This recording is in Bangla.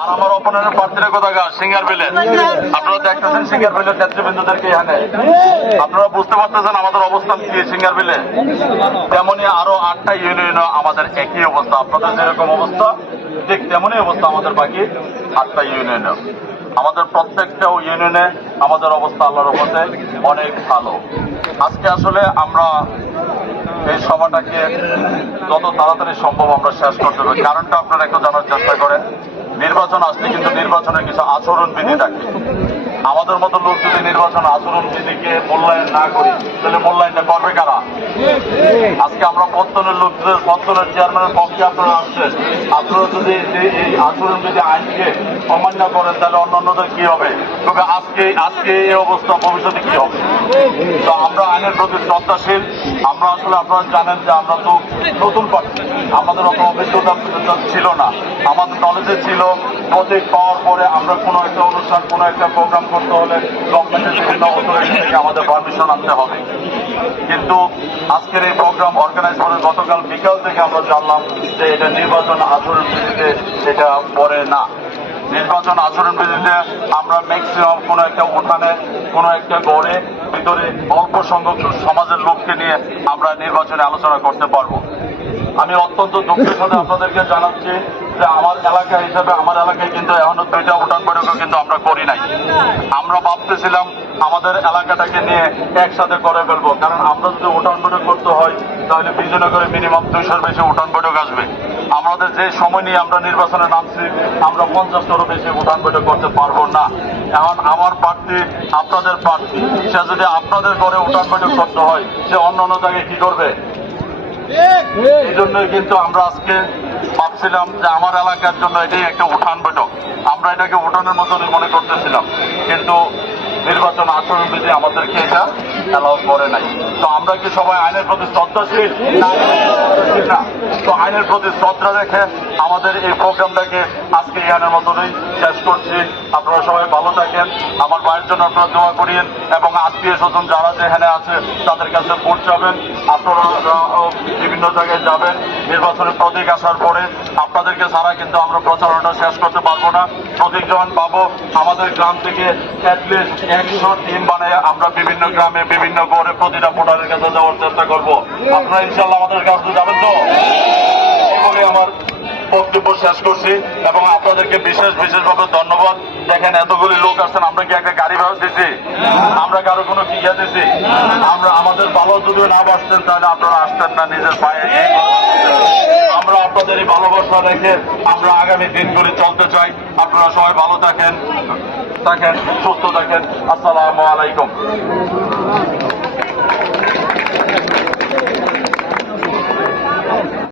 আর আমার অপনের প্রার্থীরা কোথায় সিঙ্গার বিলে। আপনারা দেখতেছেন সিঙ্গার বিলের নেতৃবৃন্দদেরকে এখানে। আপনারা বুঝতে পারতেছেন আমাদের অবস্থান কি সিঙ্গার বিলে? তেমনি আরও আটটা ইউনিয়নও আমাদের একই অবস্থা। আপনাদের যেরকম অবস্থা, ঠিক তেমনই অবস্থা আমাদের বাকি আটটা ইউনিয়নেও আমাদের প্রত্যেকটা ইউনিয়নে আমাদের অবস্থা আল্লাহর মধ্যে অনেক ভালো। আজকে আসলে আমরা সভাটাকে যত তাড়াতাড়ি সম্ভব আমরা শেষ করতে হবে কারণটা আপনারা একটু জানার চেষ্টা করেন, নির্বাচন আসলে কিন্তু নির্বাচনের কিছু আচরণ বিধি থাকে। আমাদের মতো লোক যদি নির্বাচন আচরণ বিধিকে মূল্যায়ন না করি, তাহলে মূল্যায়নটা করবে কারা? আজকে আমরা পত্তনের লোকদের, পত্তনের চেয়ারম্যানের পক্ষে আপনারা আসছেন। আপনারা যদি এই- এই আচরণ বিধি আইনকে অমান্য করেন, তাহলে অন্যান্যদের কি হবে? তবে আজকে আজকে এই অবস্থা, ভবিষ্যতে কি হবে? তো আমরা আইনের প্রতি শ্রদ্ধাশীল। আমরা আসলে আপনারা জানেন যে আমরা তো নতুন প্রার্থী আমাদের অত অভিজ্ঞতা ছিল না। আমাদের নলেজে ছিল প্রজেক্ট পাওয়ার পরে আমরা কোনো একটা অনুষ্ঠান, কোনো একটা প্রোগ্রাম করতে হলে গভর্নমেন্টের বিভিন্ন অথরিটি থেকে আমাদের পারমিশন আনতে হবে। কিন্তু আজকের এই প্রোগ্রাম অর্গানাইজ করে গতকাল বিকাল থেকে আমরা জানলাম যে এটা নির্বাচন আচরণ বিধিতে এটা পড়ে না। নির্বাচন আচরণ বিধিতে আমরা ম্যাক্সিমাম কোনো একটা উঠানে, কোনো একটা গড়ে ভিতরে অল্প সংখ্যক সমাজের লোককে নিয়ে আমরা নির্বাচনে আলোচনা করতে পারব। আমি অত্যন্ত দুঃখের সাথে আপনাদেরকে জানাচ্ছি যে আমার এলাকা হিসেবে, আমার এলাকায় কিন্তু এখনও দুইটা উঠান বৈঠকও কিন্তু আমরা করি নাই। আমরা ভাবতেছিলাম আমাদের এলাকাটাকে নিয়ে একসাথে করে ফেলব। কারণ আমরা যদি উঠান বৈঠক করতে হয়, তাহলে বিজয় করে মিনিমাম দুইশোর বেশি উঠান বৈঠক আসবে। আমাদের যে সময় নিয়ে আমরা নির্বাচনে নামছি, আমরা পঞ্চাশটারও বেশি উঠান বৈঠক করতে পারব না। এখন আমার প্রার্থী, আপনাদের প্রার্থী, সে যদি আপনাদের ঘরে উঠান বৈঠক করতে হয়, সে অন্য অন্য জায়গায় কি করবে? এই জন্যই কিন্তু আমরা আজকে ভাবছিলাম যে আমার এলাকার জন্য এটাই একটা উঠান বৈঠক। আমরা এটাকে উঠানের মতনই মনে করতেছিলাম। কিন্তু নির্বাচন আচরণ বিধি আমাদেরকে এটা অ্যালাউ করে নাই তো আমরা কি সবাই আইনের প্রতি শ্রদ্ধাশীল না? তো আইনের প্রতি শ্রদ্ধা রেখে আমাদের এই প্রোগ্রামটাকে আজকে ইয়ানের মতনই শেষ করছি। আপনারা সবাই ভালো থাকেন। আমার মায়ের জন্য আপনারা দোয়া করিয়েন এবং আত্মীয় স্বজন যারা যেখানে আছে, তাদের কাছে পৌঁছাবেন। আপনারা বিভিন্ন জায়গায় যাবেন। নির্বাচনের প্রতীক আসার পরে আপনাদেরকে ছাড়া কিন্তু আমরা প্রচারণা শেষ করতে পারব না। প্রতীক যখন পাবো, আমাদের গ্রাম থেকে অ্যাটলিস্ট একশো টিম বানিয়ে আমরা বিভিন্ন গ্রামে, বিভিন্ন গড়ে প্রতিটা ভোটারের কাছে যাওয়ার চেষ্টা করব। আপনারা ইনশাল্লাহ আমাদের কাছে যাবেন তো? বক্তব্য শেষ করছি এবং আপনাদেরকে বিশেষ বিশেষভাবে ধন্যবাদ। দেখেন এতগুলি লোক আছেন, আমরা কি একটা গাড়ি ভাড়া দিছি? আমরা কারও কোনো কি দিছি? আমরা আমাদের ভালো যদি না বাসতেন তাহলে আপনারা আসতেন না নিজের পায়ে। আমরা আপনাদের এই ভালোবাসা রেখে আমরা আগামী দিনগুলি চলতে চাই। আপনারা সবাই ভালো থাকেন থাকেন, সুস্থ থাকেন। আসসালামু আলাইকুম।